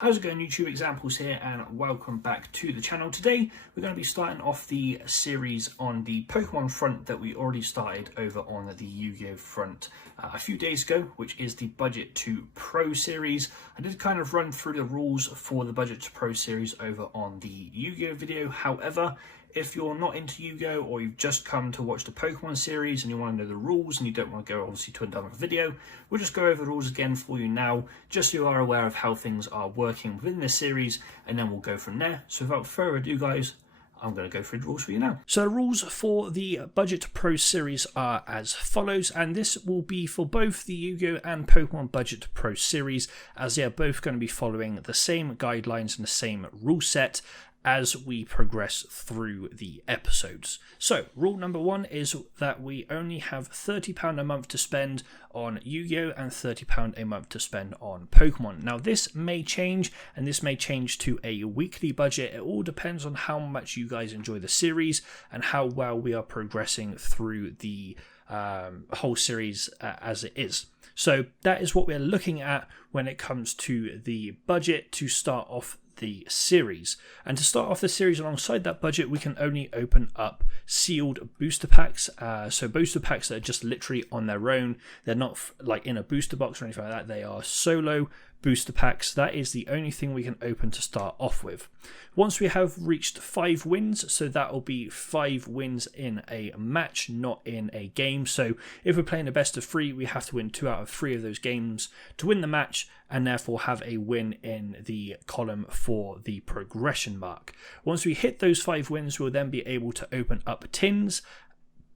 How's it going, YouTube? Examples here, and welcome back to the channel. Today we're going to be starting off the series on the Pokemon front that we already started over on the Yu-Gi-Oh front a few days ago, which is the Budget to Pro series. I did kind of run through the rules for the Budget to Pro series over on the Yu-Gi-Oh video. However, if you're not into Yu-Gi-Oh, or you've just come to watch the Pokemon series and you want to know the rules and you don't want to go obviously to another video, we'll just go over the rules again for you now, just so you are aware of how things are working within this series, and then we'll go from there. So without further ado, guys, I'm going to go through the rules for you now. So the rules for the Budget Pro series are as follows, and this will be for both the Yu-Gi-Oh and Pokemon Budget Pro series, as they are both going to be following the same guidelines and the same rule set as we progress through the episodes. So, rule number one is that we only have £30 a month to spend on Yu-Gi-Oh! And £30 a month to spend on Pokemon. Now, this may change, and this may change to a weekly budget. It all depends on how much you guys enjoy the series and how well we are progressing through the whole series as it is. So, that is what we're looking at when it comes to the budget to start off the series. And to start off the series alongside that budget, we can only open up sealed booster packs. So booster packs that are just literally on their own. They're not like in a booster box or anything like that. They are solo booster packs. That is the only thing we can open to start off with. Once we have reached 5 wins, so that will be 5 wins in a match, not in a game. So if we're playing a best of 3, we have to win 2 out of 3 of those games to win the match, and therefore have a win in the column for the progression mark. Once we hit those 5 wins, we'll then be able to open up tins,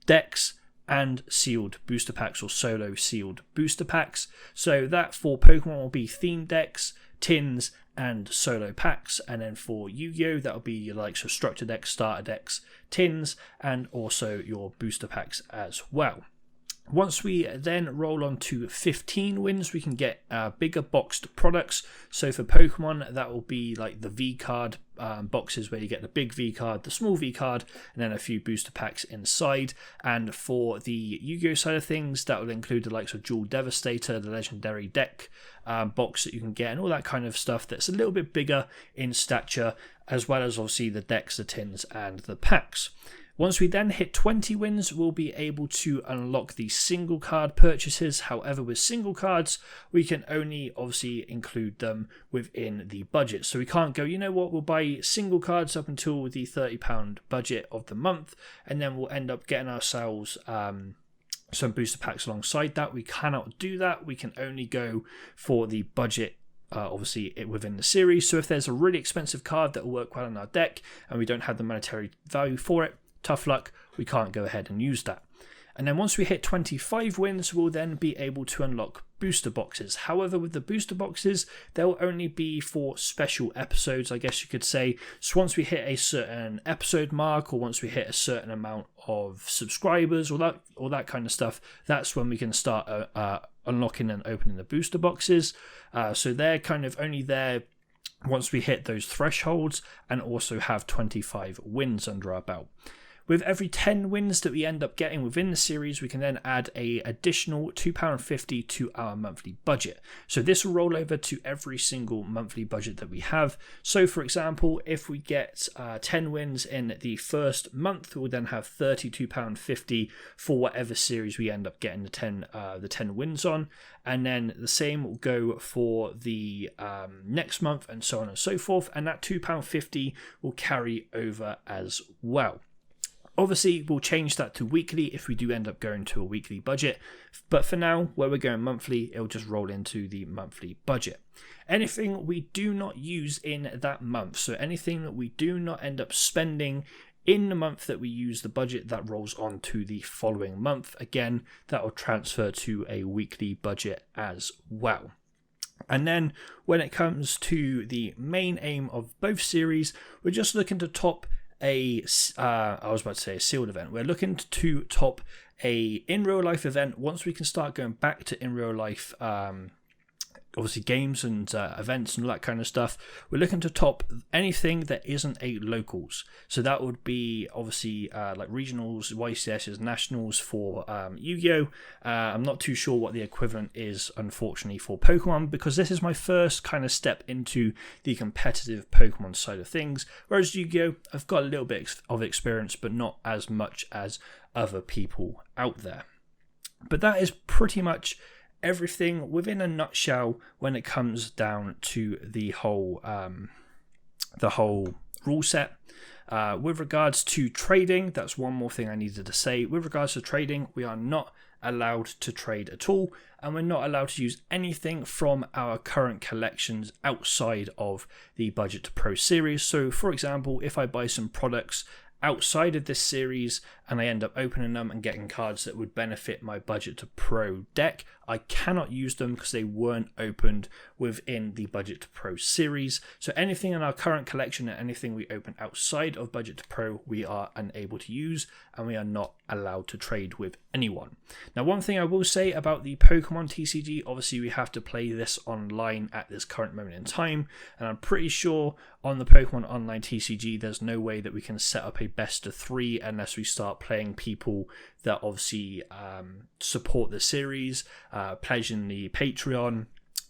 decks, and sealed booster packs, or solo sealed booster packs. So that for Pokemon will be theme decks, tins, and solo packs. And then for Yu-Gi-Oh, that'll be your likes of structure decks, starter decks, tins, and also your booster packs as well. Once we then roll on to 15 wins, we can get bigger boxed products. So for Pokemon, that will be like the V card boxes, where you get the big V card, the small V card, and then a few booster packs inside. And for the Yu-Gi-Oh side of things, that will include the likes of Dual Devastator, the legendary deck box that you can get, and all that kind of stuff that's a little bit bigger in stature, as well as obviously the decks, the tins, and the packs. Once we then hit 20 wins, we'll be able to unlock the single card purchases. However, with single cards, we can only obviously include them within the budget. So we can't go, you know what, we'll buy single cards up until the £30 budget of the month, and then we'll end up getting ourselves some booster packs alongside that. We cannot do that. We can only go for the budget obviously within the series. So if there's a really expensive card that will work well in our deck and we don't have the monetary value for it, tough luck, we can't go ahead and use that. And then once we hit 25 wins, we'll then be able to unlock booster boxes. However, with the booster boxes, they'll only be for special episodes, I guess you could say. So once we hit a certain episode mark, or once we hit a certain amount of subscribers, or that kind of stuff, that's when we can start unlocking and opening the booster boxes. So they're kind of only there once we hit those thresholds and also have 25 wins under our belt. With every 10 wins that we end up getting within the series, we can then add an additional £2.50 to our monthly budget. So this will roll over to every single monthly budget that we have. So for example, if we get 10 wins in the first month, we'll then have £32.50 for whatever series we end up getting the 10 wins on. And then the same will go for the next month, and so on and so forth. And that £2.50 will carry over as well. Obviously, we'll change that to weekly if we do end up going to a weekly budget. But for now, where we're going monthly, it'll just roll into the monthly budget. Anything we do not use in that month, so anything that we do not end up spending in the month that we use the budget, that rolls on to the following month. Again, that will transfer to a weekly budget as well. And then when it comes to the main aim of both series, we're just looking to top a sealed event. We're looking to top a in real life event. Once we can start going back to in real life obviously games and events and all that kind of stuff, we're looking to top anything that isn't a locals. So that would be obviously like regionals, YCSs, nationals for Yu-Gi-Oh! I'm not too sure what the equivalent is, unfortunately, for Pokemon, because this is my first kind of step into the competitive Pokemon side of things. Whereas Yu-Gi-Oh! I've got a little bit of experience, but not as much as other people out there. But that is pretty much everything within a nutshell when it comes down to the whole rule set. With regards to trading, that's one more thing I needed to say. With regards to trading, we are not allowed to trade at all, and we're not allowed to use anything from our current collections outside of the Budget to Pro series. So for example, if I buy some products outside of this series and I end up opening them and getting cards that would benefit my Budget to Pro deck, I cannot use them because they weren't opened within the Budget to Pro series. So anything in our current collection and anything we open outside of Budget to Pro, we are unable to use, and we are not allowed to trade with anyone. Now, one thing I will say about the Pokemon TCG, obviously we have to play this online at this current moment in time, and I'm pretty sure on the Pokemon Online TCG there's no way that we can set up a best of 3 unless we start playing people that obviously support the series, pledge in the Patreon,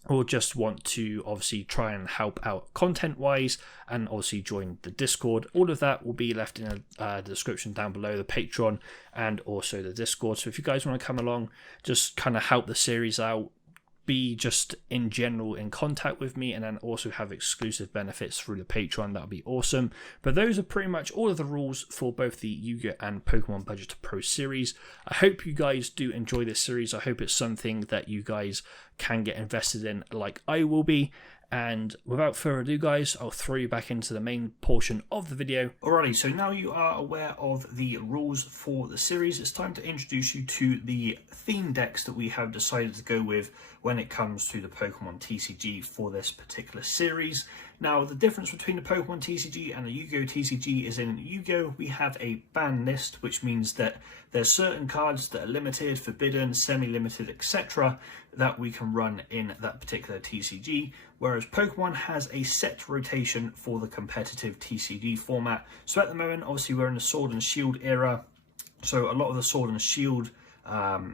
or just want to obviously try and help out content wise, and obviously join the Discord. All of that will be left in the description down below, the Patreon and also the Discord. So if you guys want to come along, just kind of help the series out, be just in general in contact with me, and then also have exclusive benefits through the Patreon, that would be awesome. But those are pretty much all of the rules for both the Yu-Gi-Oh! And Pokemon Budget to Pro series. I hope you guys do enjoy this series. I hope it's something that you guys can get invested in like I will be. And without further ado, guys, I'll throw you back into the main portion of the video. Alrighty, so now you are aware of the rules for the series, it's time to introduce you to the theme decks that we have decided to go with when it comes to the Pokemon TCG for this particular series. Now, the difference between the Pokemon TCG and the Yu-Gi-Oh! TCG is in Yu-Gi-Oh! We have a ban list, which means that there's certain cards that are limited, forbidden, semi-limited, etc. that we can run in that particular TCG, whereas Pokemon has a set rotation for the competitive TCG format. So at the moment, obviously, we're in the Sword and Shield era, so a lot of the Sword and Shield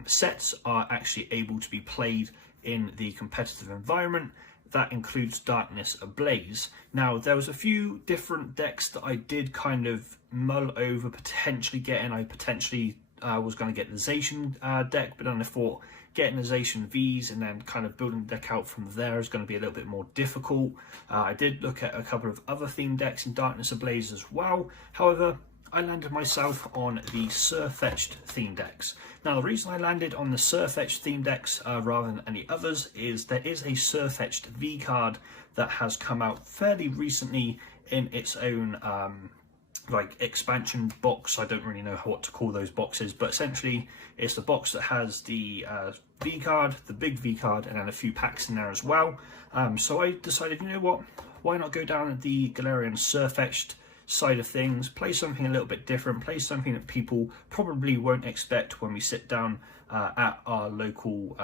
sets are actually able to be played in the competitive environment. That includes Darkness Ablaze. Now, there was a few different decks that I did kind of mull over potentially getting. I potentially was going to get the Zacian deck, but then I thought getting the Zacian Vs and then kind of building the deck out from there is going to be a little bit more difficult. I did look at a couple of other theme decks in Darkness Ablaze as well. However, I landed myself on the Surfetched theme decks. Now, the reason I landed on the Surfetched theme decks rather than any others is there is a Surfetched V card that has come out fairly recently in its own like expansion box. I don't really know what to call those boxes, but essentially it's the box that has the V card, the big V card, and then a few packs in there as well. So I decided, you know what, why not go down the Galarian Surfetched side of things, play something a little bit different, play something that people probably won't expect when we sit down at our local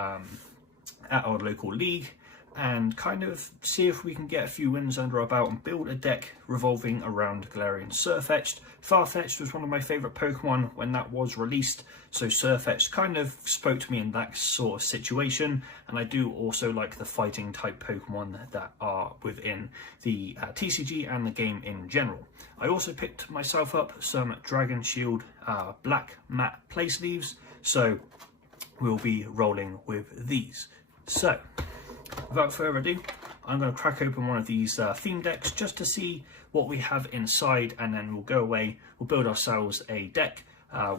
league, and kind of see if we can get a few wins under our belt and build a deck revolving around Galarian Surfetched. Farfetch'd was one of my favourite Pokemon when that was released, so Surfetch'd kind of spoke to me in that sort of situation, and I do also like the fighting type Pokemon that are within the TCG and the game in general. I also picked myself up some Dragon Shield black matte play sleeves, so we'll be rolling with these. So, without further ado, I'm going to crack open one of these theme decks just to see what we have inside, and then we'll go away, we'll build ourselves a deck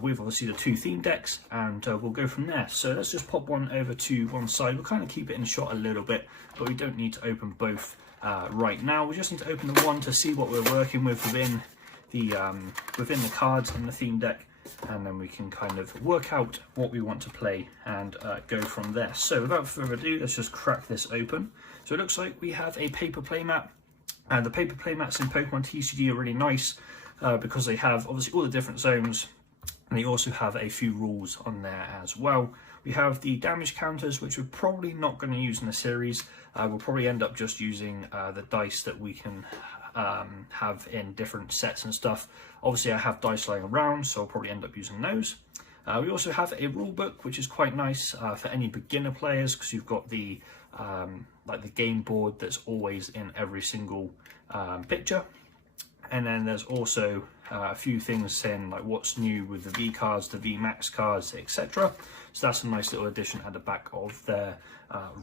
with obviously the two theme decks, and we'll go from there. So let's just pop one over to one side. We'll kind of keep it in shot a little bit, but we don't need to open both right now. We just need to open the one to see what we're working with within the cards in the theme deck, and then we can kind of work out what we want to play and go from there. So without further ado, let's just crack this open. So it looks like we have a paper playmat, and the paper playmats in Pokemon TCG are really nice because they have obviously all the different zones, And they also have a few rules on there as well. We have the damage counters, which we're probably not going to use in the series. We'll probably end up just using the dice that we can have in different sets and stuff. Obviously I have dice lying around, so I'll probably end up using those. We also have a rule book, which is quite nice for any beginner players, because you've got the like the game board that's always in every single picture. And then there's also a few things saying like what's new with the V cards, the V Max cards, etc. So that's a nice little addition at the back of their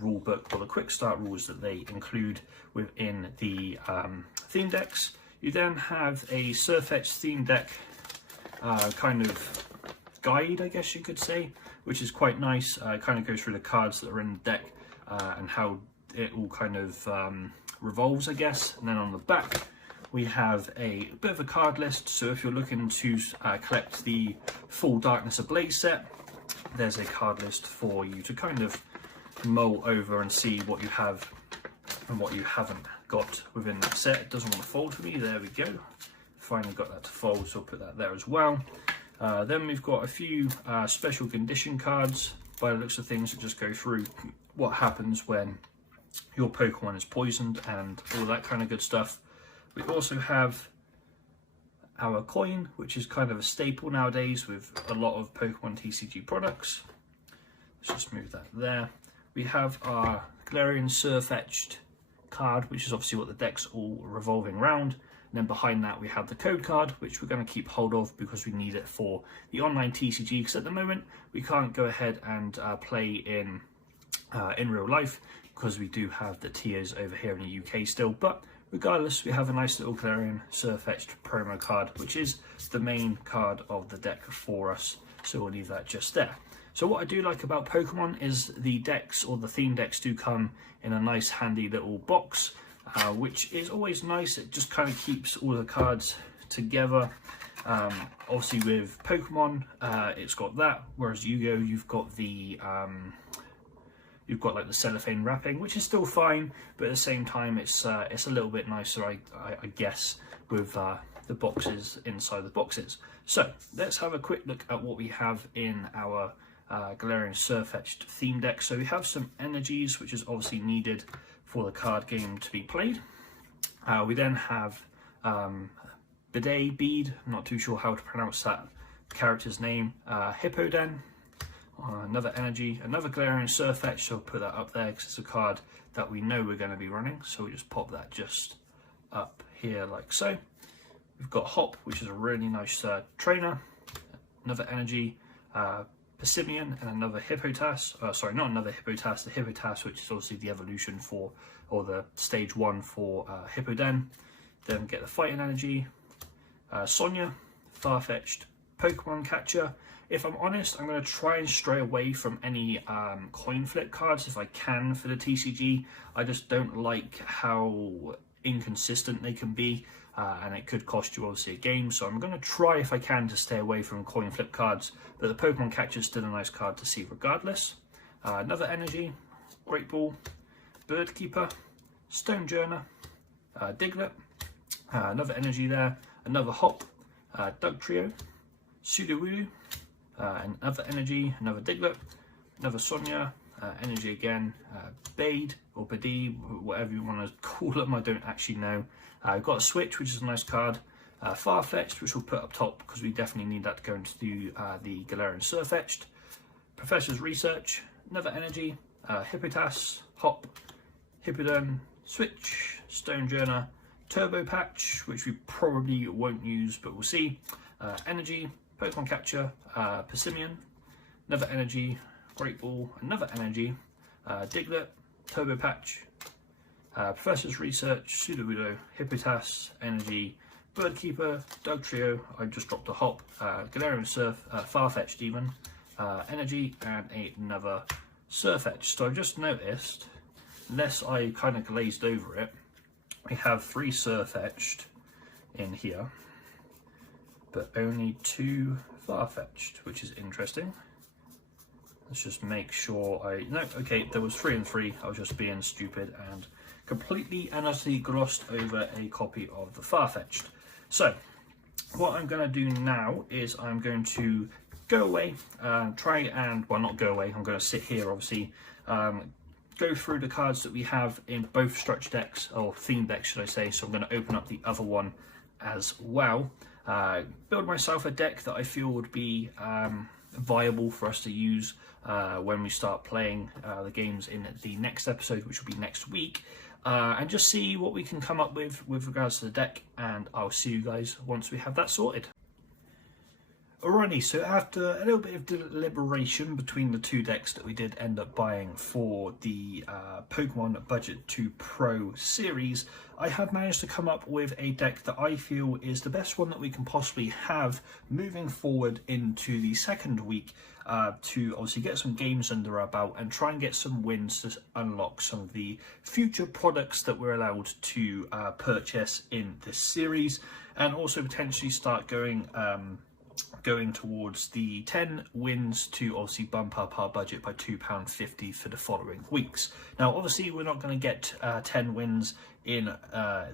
rule book, or the quick start rules that they include within the theme decks. You then have a Surfetched theme deck kind of guide, I guess you could say, which is quite nice. It kind of goes through the cards that are in the deck and how it all kind of revolves, I guess. And then on the back we have a bit of a card list, so if you're looking to collect the full Darkness Ablaze set, there's a card list for you to kind of mull over and see what you have and what you haven't got within that set. It doesn't want to fold for me, there we go. Finally got that to fold, so I'll put that there as well. Then we've got a few special condition cards, by the looks of things, that just go through what happens when your Pokemon is poisoned and all that kind of good stuff. We also have our coin, which is kind of a staple nowadays with a lot of Pokemon TCG products. Let's just move that there. We have our Galarian Surfetched card, which is obviously what the deck's all revolving around. And then behind that we have the code card, which we're going to keep hold of because we need it for the online TCG, because at the moment we can't go ahead and play in real life because we do have the tiers over here in the UK still. But regardless, we have a nice little Galarian Surfetched promo card, which is the main card of the deck for us, so we'll leave that just there. So what I do like about Pokemon is the decks, or the theme decks, do come in a nice handy little box, which is always nice. It just kind of keeps all the cards together. Obviously with Pokemon, it's got that, whereas Yu-Gi-Oh! You've got the you've got like the cellophane wrapping, which is still fine, but at the same time it's a little bit nicer, I guess, with the boxes inside the boxes. So let's have a quick look at what we have in our Galarian Surfetched theme deck. So we have some energies, which is obviously needed for the card game to be played. We then have Bidet Bead, I'm not too sure how to pronounce that character's name, Hippo another energy, another Galarian Surfetched, so I'll put that up there because it's a card that we know we're going to be running, so we just pop that just up here like so. We've got Hop, which is a really nice trainer, another energy, Persimmon, and another Hippo Tasks, sorry, not another Hippo Tasks, the Hippo Tasks, which is obviously the evolution for, or the stage 1 for Hippodon. Then get the fighting energy, Sonia, Farfetch'd, Pokemon Catcher. If I'm honest, I'm going to try and stray away from any coin flip cards if I can for the TCG. I just don't like how inconsistent they can be, and it could cost you obviously a game. So I'm going to try, if I can, to stay away from coin flip cards. But the Pokemon Catcher is still a nice card to see regardless. Another energy, Great Ball, Bird Keeper, Stone Journer, Diglett, another energy there, another Hop, Doug Trio, Sudo, another energy, another Diglett, another Sonia, energy again, Bead or Bidet, whatever you want to call them, I don't actually know. I've got a Switch, which is a nice card, Farfetch'd, which we'll put up top because we definitely need that to go into the Galarian Surfetched, Professor's Research, another energy, Hippo Tasks, Hop, Hippodon, Switch, Stone Journer, Turbo Patch, which we probably won't use, but we'll see, energy, Pokemon Catcher, Persimmon, another energy, Great Ball, another energy, Diglett, Turbo Patch, Professor's Research, Sudo, Hippo Tasks, energy, Bird Keeper, Doug Trio, I just dropped a Hop, Galarian Farfetch'd even, energy, and another Surfetch'd. So I've just noticed, unless I kind of glazed over it, we have 3 Surfetch'd in here, but only 2 Farfetch'd, which is interesting. Let's just make sure no, okay, there was 3 and 3. I was just being stupid and completely and utterly glossed over a copy of the Farfetch'd. So what I'm going to do now is I'm going to go away, well, not go away, I'm going to sit here obviously, go through the cards that we have in both structure decks, or theme decks should I say. So I'm going to open up the other one as well, build myself a deck that I feel would be viable for us to use when we start playing the games in the next episode, which will be next week, and just see what we can come up with regards to the deck, and I'll see you guys once we have that sorted. Alrighty, so after a little bit of deliberation between the two decks that we did end up buying for the Pokemon Budget 2 Pro series, I have managed to come up with a deck that I feel is the best one that we can possibly have moving forward into the second week, to obviously get some games under our belt and try and get some wins to unlock some of the future products that we're allowed to purchase in this series, and also potentially start going towards the 10 wins to obviously bump up our budget by £2.50 for the following weeks. Now obviously we're not going to get 10 wins in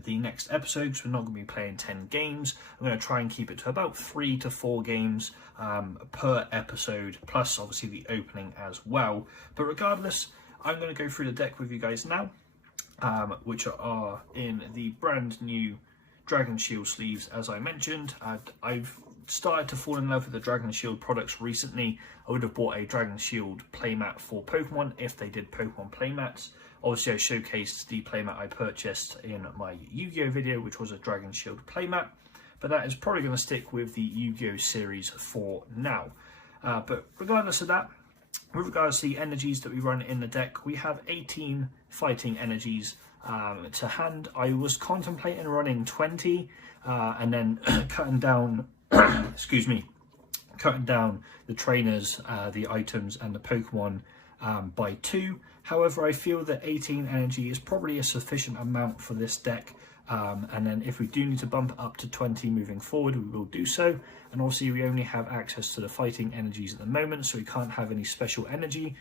the next episode, because we're not going to be playing 10 games. I'm going to try and keep it to about 3 to 4 games per episode, plus obviously the opening as well. But regardless, I'm going to go through the deck with you guys now, which are in the brand new Dragon Shield sleeves. As I mentioned, I've started to fall in love with the Dragon Shield products recently. I would have bought a Dragon Shield playmat for Pokemon if they did Pokemon playmats. Obviously I showcased the playmat I purchased in my Yu-Gi-Oh video, which was a Dragon Shield playmat, but that is probably going to stick with the Yu-Gi-Oh series for now. But regardless of that, with regards to the energies that we run in the deck, we have 18 fighting energies to hand. I was contemplating running 20 and then cutting down cutting down the trainers, the items and the Pokemon by 2. However, I feel that 18 energy is probably a sufficient amount for this deck, and then if we do need to bump it up to 20 moving forward, we will do so. And obviously we only have access to the fighting energies at the moment, so we can't have any special energy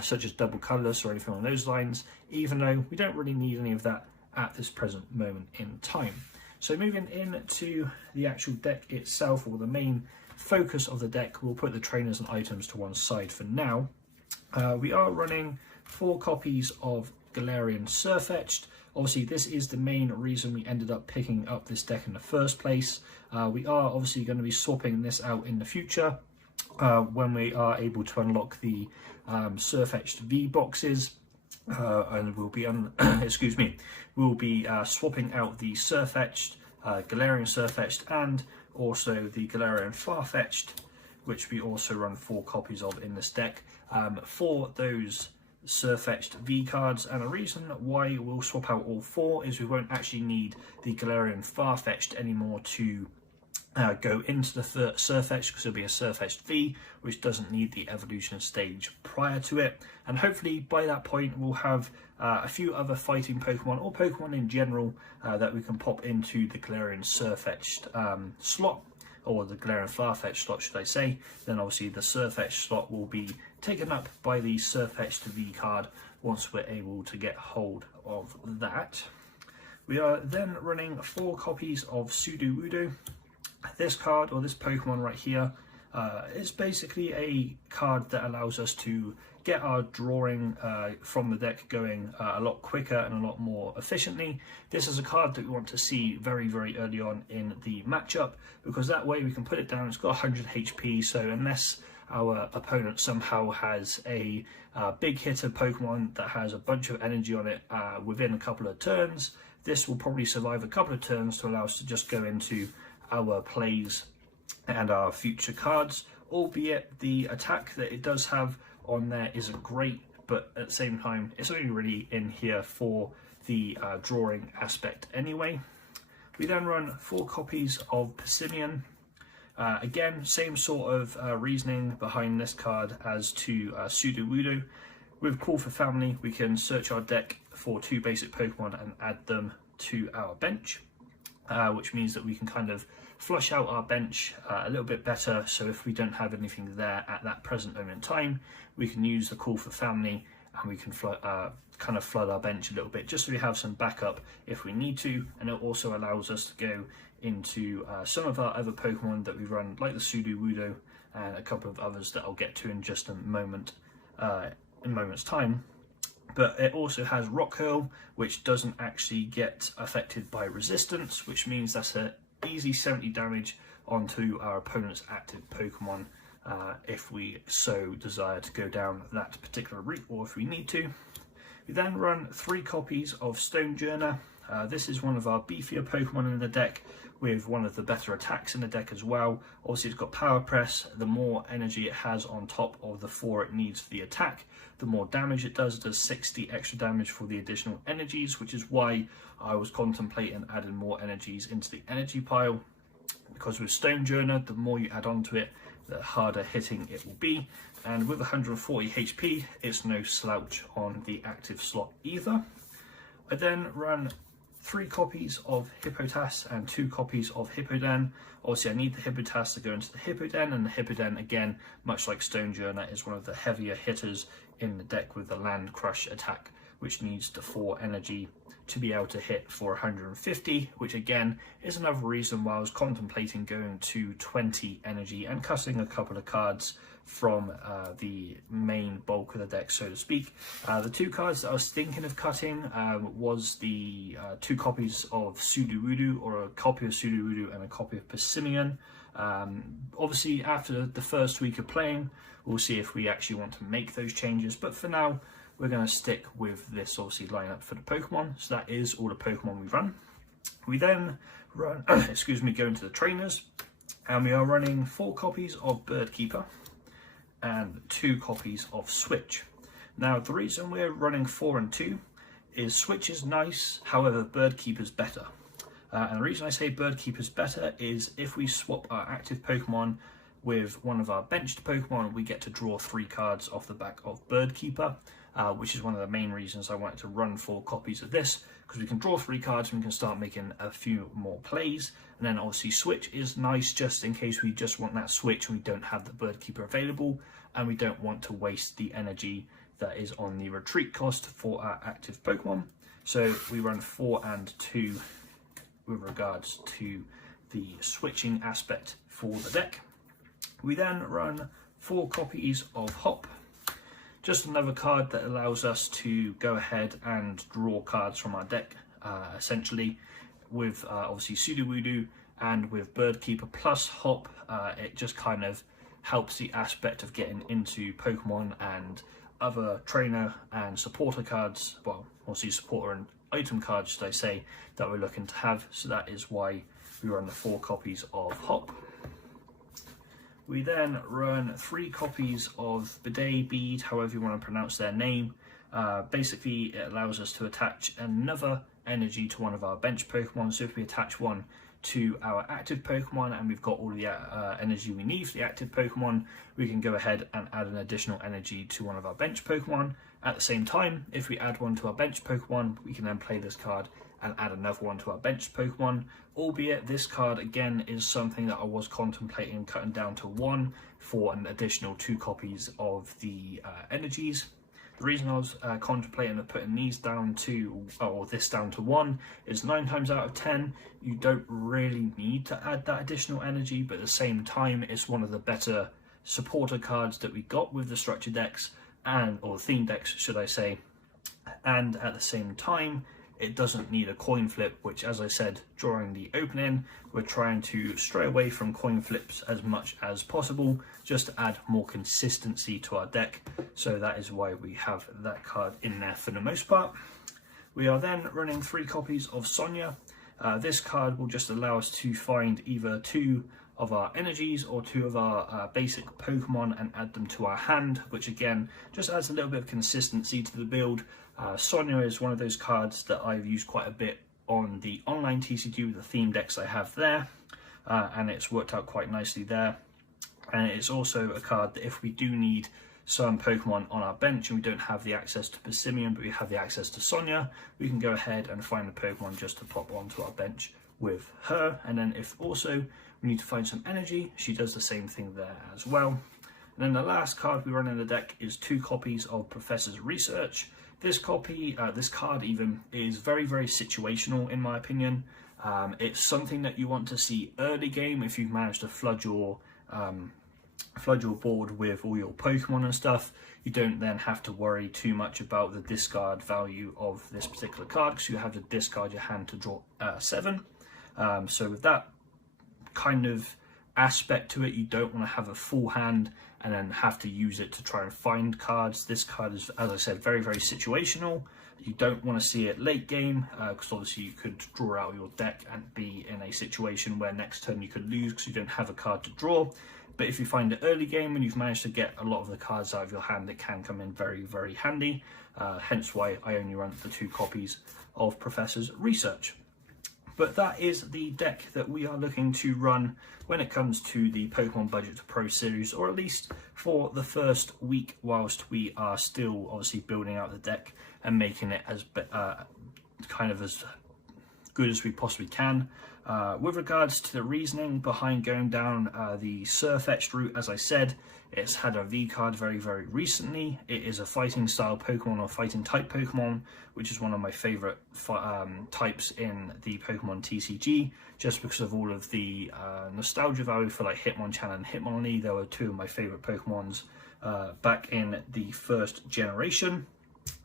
such as double colourless or anything along those lines, even though we don't really need any of that at this present moment in time. So moving into the actual deck itself, or the main focus of the deck, we'll put the trainers and items to one side for now. We are running 4 copies of Galarian Surfetched. Obviously this is the main reason we ended up picking up this deck in the first place. We are obviously going to be swapping this out in the future when we are able to unlock the Surfetched V boxes. And we'll be we'll be swapping out the Surfetched, Galarian Surfetched, and also the Galarian Farfetch'd, which we also run 4 copies of in this deck, for those Surfetch'd V cards. And the reason why we'll swap out all 4 is we won't actually need the Galarian Farfetch'd anymore to go into the Surfetch'd, because it'll be a Surfetch'd V, which doesn't need the evolution stage prior to it. And hopefully by that point we'll have a few other fighting Pokemon, or Pokemon in general, that we can pop into the Galarian Surfetch'd slot, or the Galarian Farfetch'd slot should I say. Then obviously the Surfetch'd slot will be taken up by the Surfetch'd V card once we're able to get hold of that. We are then running 4 copies of Sudo. This card, or this Pokemon right here, is basically a card that allows us to get our drawing from the deck going a lot quicker and a lot more efficiently. This is a card that we want to see very, very early on in the matchup, because that way we can put it down. It's got 100 HP, so unless our opponent somehow has a big hitter Pokemon that has a bunch of energy on it within a couple of turns, this will probably survive a couple of turns to allow us to just go into our plays and our future cards, albeit the attack that it does have on there isn't great, but at the same time it's only really in here for the drawing aspect anyway. We then run 4 copies of Persimmon. Again, same sort of reasoning behind this card as to Sudowoodo. With Call for Family, we can search our deck for 2 basic Pokemon and add them to our bench, which means that we can kind of flush out our bench a little bit better. So if we don't have anything there at that present moment in time, we can use the Call for Family and we can kind of flood our bench a little bit, just so we have some backup if we need to. And it also allows us to go into some of our other Pokemon that we run, like the Sudo, and a couple of others that I'll get to in just a moment, in a moment's time. But it also has Rock Hurl, which doesn't actually get affected by resistance, which means that's an easy 70 damage onto our opponent's active Pokemon, if we so desire to go down that particular route, or if we need to. We then run 3 copies of Stonejourner. This is one of our beefier Pokemon in the deck, with one of the better attacks in the deck as well. Obviously it's got Power Press. The more energy it has on top of the 4 it needs for the attack, the more damage it does. It does 60 extra damage for the additional energies, which is why I was contemplating adding more energies into the energy pile, because with Stonejourner, the more you add onto it, the harder hitting it will be. And with 140 HP, it's no slouch on the active slot either. I then run 3 copies of Hippo Tasks and 2 copies of Hippodon. Obviously I need the Hippo Tasks to go into the Hippodon, and the Hippodon, again, much like Stonejourner, is one of the heavier hitters in the deck with the Land Crush attack, which needs the 4 energy to be able to hit for 150, which again is another reason why I was contemplating going to 20 energy and cutting a couple of cards from the main bulk of the deck, so to speak. The 2 cards that I was thinking of cutting was the 2 copies of Sudo, or a copy of Sudo and a copy of Persimmon. Obviously after the first week of playing, we'll see if we actually want to make those changes, but for now we're going to stick with this obviously lineup for the Pokemon. So that is all the Pokemon we run. We then run, go into the trainers, and we are running 4 copies of Birdkeeper and 2 copies of Switch. Now the reason we're running 4 and 2 is Switch is nice, however Birdkeeper's better. And the reason I say Birdkeeper's better is if we swap our active Pokemon with one of our benched Pokemon, we get to draw 3 cards off the back of Birdkeeper, which is one of the main reasons I wanted to run 4 copies of this, because we can draw 3 cards and we can start making a few more plays. And then obviously Switch is nice just in case we just want that Switch and we don't have the Birdkeeper available, and we don't want to waste the energy that is on the retreat cost for our active Pokemon. So we run 4 and 2 with regards to the switching aspect for the deck. We then run 4 copies of Hop, just another card that allows us to go ahead and draw cards from our deck, essentially, with obviously Sudo and with Birdkeeper plus Hop. It just kind of helps the aspect of getting into Pokemon and other trainer and supporter cards, well, obviously supporter and item cards, should I say, that we're looking to have. So that is why we run the 4 copies of Hop. We then run 3 copies of Bidet Bead, however you want to pronounce their name. Basically, it allows us to attach another energy to one of our bench Pokemon. So if we attach one to our active Pokemon and we've got all the energy we need for the active Pokemon, we can go ahead and add an additional energy to one of our bench Pokemon. At the same time, if we add one to our bench Pokemon, we can then play this card and add another one to our bench Pokemon, albeit this card again is something that I was contemplating cutting down to 1 for an additional 2 copies of the energies. The reason I was contemplating putting these down to, or this down to 1, is 9 times out of 10 you don't really need to add that additional energy, but at the same time it's one of the better supporter cards that we got with the structure decks, or theme decks should I say, and at the same time it doesn't need a coin flip, which, as I said during the opening, we're trying to stray away from coin flips as much as possible, just to add more consistency to our deck. So that is why we have that card in there for the most part. We are then running 3 copies of Sonia. This card will just allow us to find either 2 of our energies or 2 of our basic Pokemon and add them to our hand, which again just adds a little bit of consistency to the build. Sonia is one of those cards that I've used quite a bit on the online TCG with the theme decks I have there, and it's worked out quite nicely there. And it's also a card that if we do need some Pokemon on our bench and we don't have the access to Persimmon but we have the access to Sonia, we can go ahead and find a Pokemon just to pop onto our bench with her. And then if also we need to find some energy, she does the same thing there as well. And then the last card we run in the deck is 2 copies of Professor's Research. This card even, is very, very situational in my opinion. It's something that you want to see early game if you've managed to flood your board with all your Pokemon and stuff. You don't then have to worry too much about the discard value of this particular card, because you have to discard your hand to draw 7. So with that kind of aspect to it, you don't want to have a full hand and then have to use it to try and find cards. This card is, as I said, very, very situational. You don't want to see it late game, because obviously you could draw out your deck and be in a situation where next turn you could lose because you don't have a card to draw. But if you find it early game and you've managed to get a lot of the cards out of your hand, it can come in very, very handy. Hence why I only run the 2 copies of Professor's Research. But that is the deck that we are looking to run when it comes to the Pokemon Budget to Pro series, or at least for the first week whilst we are still obviously building out the deck and making it as kind of as good as we possibly can. With regards to the reasoning behind going down the Surfetched route, as I said, it's had a V card very, very recently. It is a fighting style Pokemon, or fighting type Pokemon, which is one of my favourite types in the Pokemon TCG, just because of all of the nostalgia value for like Hitmonchan and Hitmonlee. They were 2 of my favourite Pokemons back in the first generation,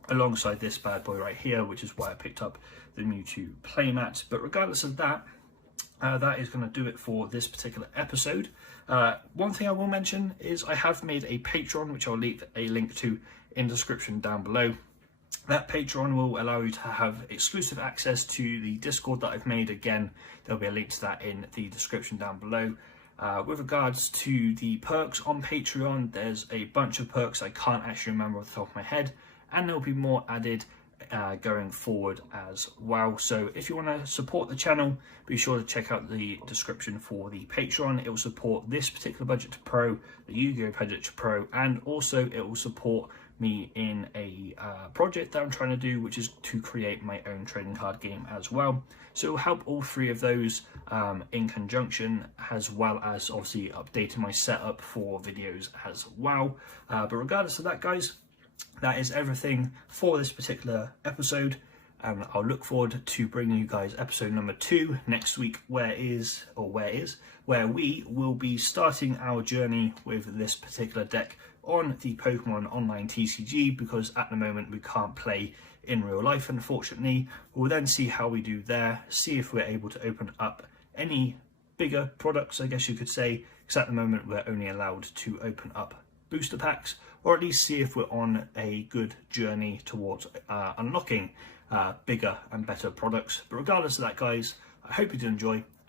alongside this bad boy right here, which is why I picked up the Mewtwo playmat. But regardless of that, that is going to do it for this particular episode. One thing I will mention is I have made a Patreon, which I'll leave a link to in the description down below. That Patreon will allow you to have exclusive access to the Discord that I've made. Again, there'll be a link to that in the description down below. With regards to the perks on Patreon, there's a bunch of perks I can't actually remember off the top of my head, and there'll be more added going forward as well. So if you want to support the channel, be sure to check out the description for the Patreon. It will support this particular Budget to Pro, the Yu-Gi-Oh! Budget to Pro, and also it will support me in a project that I'm trying to do, which is to create my own trading card game as well. So it will help all 3 of those in conjunction, as well as obviously updating my setup for videos as well. But regardless of that, guys, that is everything for this particular episode, and I'll look forward to bringing you guys episode number 2 next week, where we will be starting our journey with this particular deck on the Pokemon Online TCG, because at the moment we can't play in real life, unfortunately. We'll then see how we do there, see if we're able to open up any bigger products, I guess you could say, because at the moment we're only allowed to open up booster packs, or at least see if we're on a good journey towards unlocking bigger and better products. But regardless of that, guys, I hope you did enjoy.